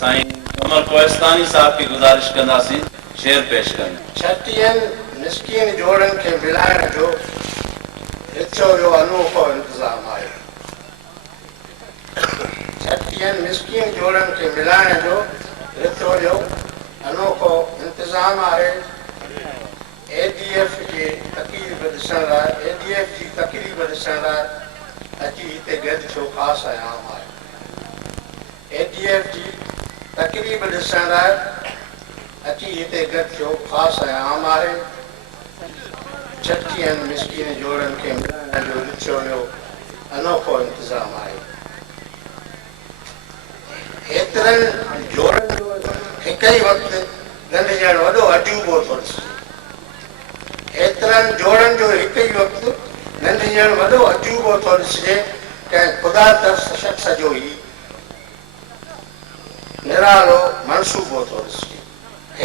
साईं कमर कोहिस्तानी साहब की गुजारिश कंदासीं शेर पेश कनि। छटीहनि मिसकीन जोड़नि खे मिलाइण जो हिचो जो अनोखो इंतज़ाम आहे। छटीहनि मिसकीन जोड़नि खे मिलाइण जो हिचो जो अनोखो इंतज़ाम आहे। ADF जी तक़रीब ॾिसण लाइ ADF जी तक़रीब ॾिसण लाइ अची हिते गॾु थियो ख़ासि ऐं आम आहे। ADF जी तक़रीब ॾिसण लाइ अची हिते गॾु थियो ख़ासि ऐं आम आहे। छटीहनि मिसकीन जोड़नि खे मिलाइण जो ॾिठो वियो अनोखो इंतज़ाम आहे। एतिरनि जोड़नि जो हिकु ई वक़्तु गंढ ॾियण वॾो अजूबो थो ॾिसिजे। एतिरनि जोड़नि जो हिकु ई वक़्तु गंढ ॾियण वॾो अजूबो थो ॾिसिजे। कंहिं ख़ुदा तरस शख़्स जो ई निरालो मंसूबो थो ॾिसिजे।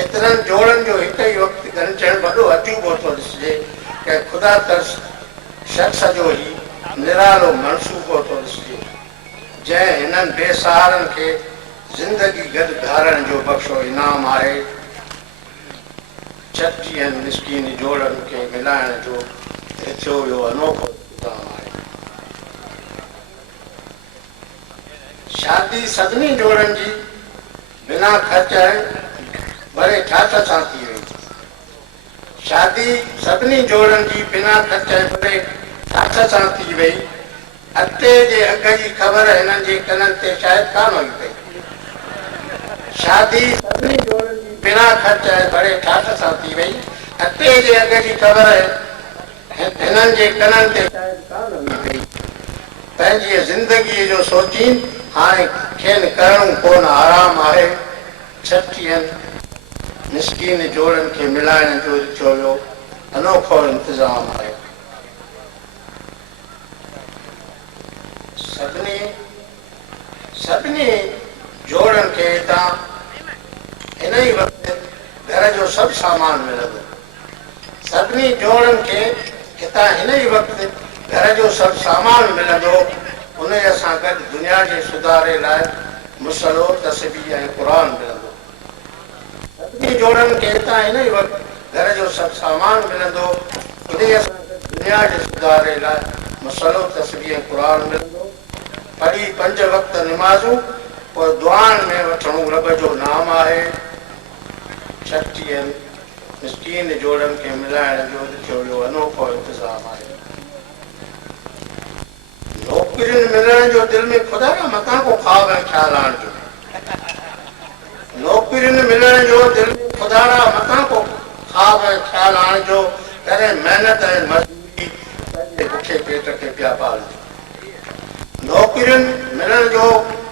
एतिरनि जोड़नि जो हिकु ई वक़्तु गंढण वॾो अजूबो थो ॾिसिजे। कंहिं ख़ुदा तरस शख़्स जो ई निरालो मंसूबो थो ॾिसिजे। जंहिं हिननि बेसहारनि खे ज़िंदगी गॾु घारण जो बख़्शो इनाम आहे। छटीहनि मिसकीन जोड़नि खे मिलाइण जो थियो वियो अनोखो इंतज़ाम आहे। शादी सभिनी जोड़नि जी बिना ख़र्चाए भरे ठाठ सां थी वई। शादी सभिनी जोड़नि जी बिना ख़र्चाए भरे ठाठ सां थी वई। अटे जे अघ जी ख़बर हिननि जे कननि ते शायदि कान हुई पई। शादी सभिनी जोड़नि जी बिना ख़र्चाए भरे ठाठ सां थी वई। अटे जे अघ जी ख़बर हिननि जे कननि ते शायदि कान हुई पई। पंहिंजी ज़िंदगीअ जो सोचीन हाणे खेनि करणु कोन आराम आहे। छटीहनि मिसकीन जोड़नि खे मिलाइण जो ॾिठो वियो अनोखो इंतज़ाम आहे। सभिनी जोड़नि खे हितां हिन ई वक़्तु घर जो सभु सामान मिलंदो। सभिनी जोड़नि खे हितां हिन ई वक़्तु घर जो सभु सामान मिलंदो। उन सां गॾु दुनिया जे सुधारे लाइ मुसलो तस्बीह ऐं क़ुरान मिलंदो। सभिनी जोड़नि खे हितां हिन ई वक़्तु घर जो सभु सामान मिलंदो। उन सां गॾु दुनिया जे सुधारे लाइ मुसलो तस्बीह ऐं क़ुरान मिलंदो। पढ़ी 5 वक़्त निमाज़ूं पोइ दुआनि में वठणो रब जो नाम आहे। छटीहनि मिसकीन जोड़नि खे मिलाइण जो ॾिठो वियो अनोखो इंतज़ाम आहे। नौकरियुनि मिलण जो दिलि में ख़ुदा खां मथां को ख़्वाब ऐं ख़्यालु आणिजो। नौकरियुनि मिलण जो दिलि में ख़ुदा खां मथां को ख़्वाब ऐं ख़्यालु आणिजो। तॾहिं महिनत ऐं मज़दूरी पंहिंजे बुखे पेट खे पिया पालिजो। नौकरियुनि मिलण जो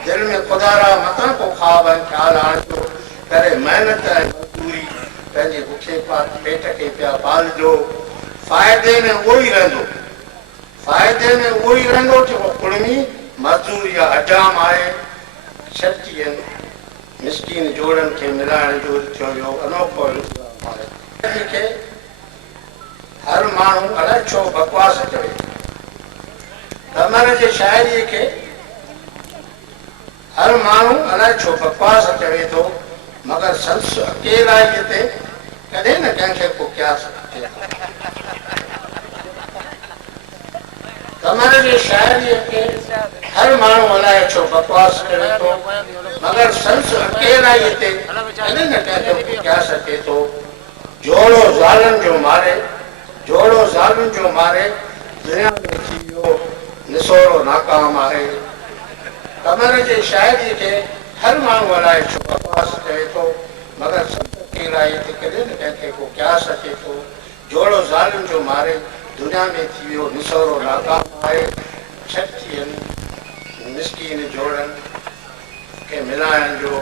दिलि में ख़ुदा खां मथां को ख़्वाब ऐं ख़्यालु आणिजो। तॾहिं महिनत ऐं मज़दूरी पंहिंजे बुखे पेट खे पिया पालिजो। फ़ाइदे में उहो ई रहंदो। फ़ाइदे में उहो ई रहंदो जेको कुड़मी मज़दूरी या हजाम आहे। छटीहनि मिसकीन जोड़नि खे मिलाइण जो ॾिठो वियो अनोखो इंतज़ाम आहे। हर माण्हू अलाए छो बकवास चवे। कमर जे शाइरीअ खे हर माण्हू अलाए छो बकवास चवे थो। मगर संस अकेलाईअ ते कॾहिं न कंहिंखे को क़यास थिए। कमर जे शाइरीअ खे हर माण्हू अलाए छो बकवास करे थो। मगर संस अकेलाईअ ते कॾहिं न कंहिंखे को क़यास थिए थो। जोड़ो ज़ालुनि जो मारे जोड़ो ज़ालुनि जो मारे दुनिया में थी वियो निसोड़ो नाकाम आहे। कमर जे शाइरीअ खे हर माण्हू अलाए छो बकवास चवे थो। मगर संस अकेलाईअ ते कॾहिं न कंहिंखे को क़यास अचे थो। जोड़ो ज़ालुनि जो मारे दुनिया में थी वियो निसोड़ो नाकाम आहे। छटीहनि मिसकीन जोड़नि खे मिलाइण जो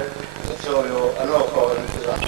थियो वियो अनोखो इंतज़ाम।